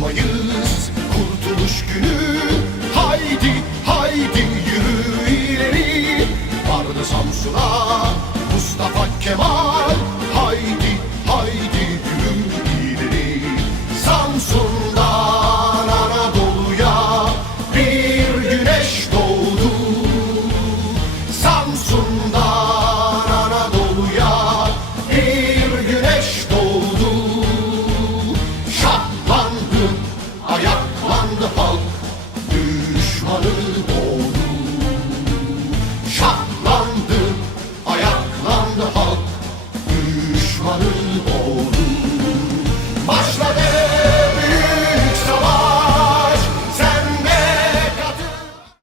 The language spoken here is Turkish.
Mayıs kurtuluş günü. Haydi haydi yürü ileri. Vardı Samsun'a Mustafa Kemal. the Hulk.